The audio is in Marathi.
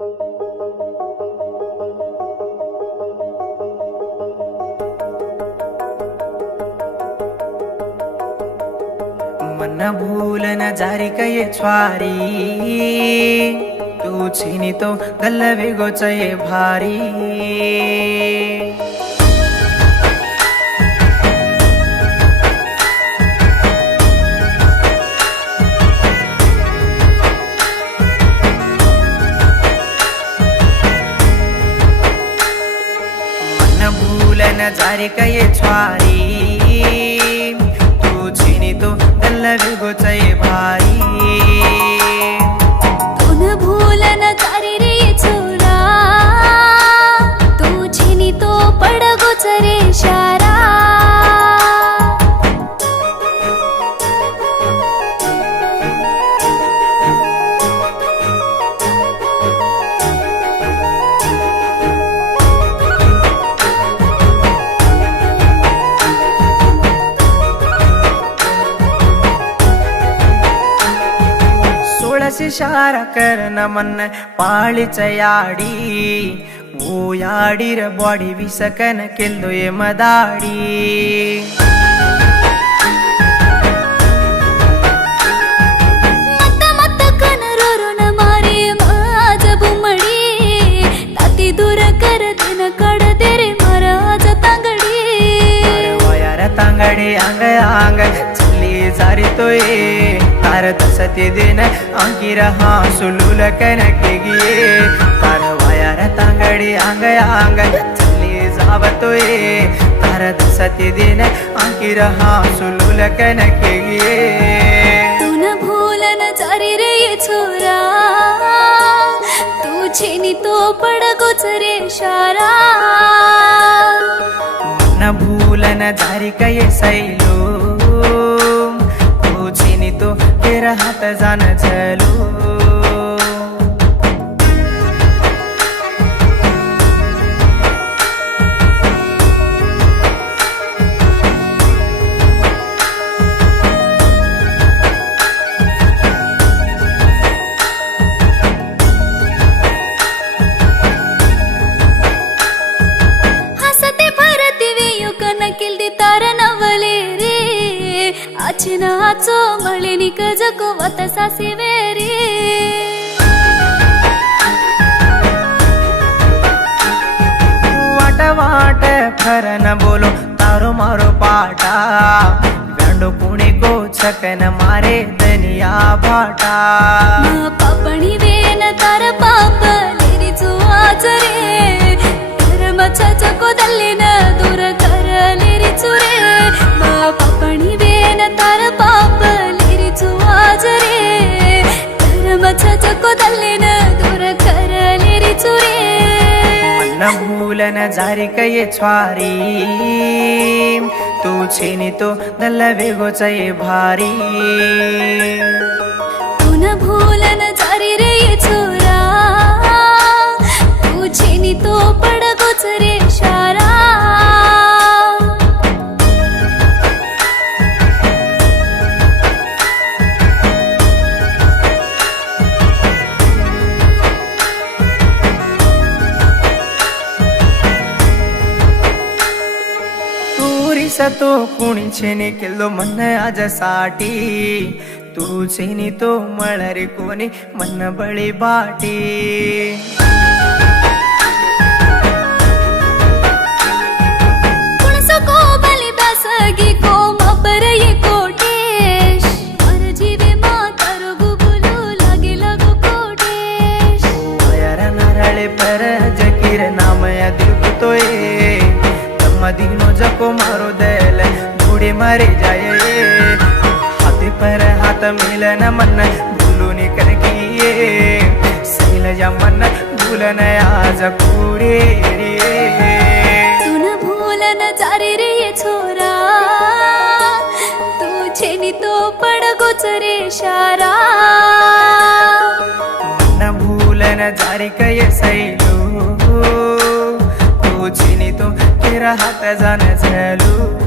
मन भूल न जारी कये छ्वारी तू छिनी तो गल्लवे गोचये भारी मन भूल न जारी कये छ्वारी तू छिनी तो गल्लवे गोचये भारी तुन भूल न जारी रे छोरा तू छिनी तो पड़ गोचरे शारा शारा करन मन पाळीच याडी ओ याडीर बॉडी विसकन केल्दोय मदाडी मत मत कन रोरुन मारे माझ बुमडी ताती दूर कर दिन कड दे रे महाराज तांगडी वयार तांगडी अंग अंग चली जारी तोय तार दसते दिन अंकिर हाँ सुलूल कनके गिये तार वयार तांगडी अंग अंग चली जावतोय तार दसते दिन अंकिर हाँ सुलूल कनके गिये तुन भूल न जारी रे छोरा तू छिनी तो पड़ गोचरे शारा मन भूल न जारी कये सैलो तू छिनी तो तेरा हात जान चलो नाचो मळे निक जको वत सासे वेरी वाट वाट फरन बोलो तारो मारो पाटा गंडो कुणी को छकन मारे दनिया भाटा पापणी वेन तार पाप लेरी चो आचरे धर्म छको दल्लिन दूर कर लेरी चुरे पापणी वेन तार पाप लेरी चो आचरे धर्म छको दल्लिन दूर कर लेरी चुरे मन भूल न जारी कये छ्वारी तू छिनी तो गल्लवे गोचये भारी तुन भूल न जारी रे छोरा तू छिनी तो पड़ गोचरे शारा तो कुणी छेनी केलो मन आज साठी तू छेनी तो मळरी कोणी मन बळी बाटी कुणसको बली बसगी को मपर ये कोटेश और जीवे मातारो गुबुलू लागे लगो कोटेश यार नारळे पर जकीर नामया दिलकुतोय मदीनो जको मारो देल बूढ़े मारे जाए हाथ पर हाथ मिलन मन भूलूनी करकिए सैल मन भूलन आज पूरे तुन भूल न जारी रे छोरा तू छेनी तो पड़ गोचरे शारा मन भूल न जारी कये सैलो तू छिनी तो तेरा हात जान चलो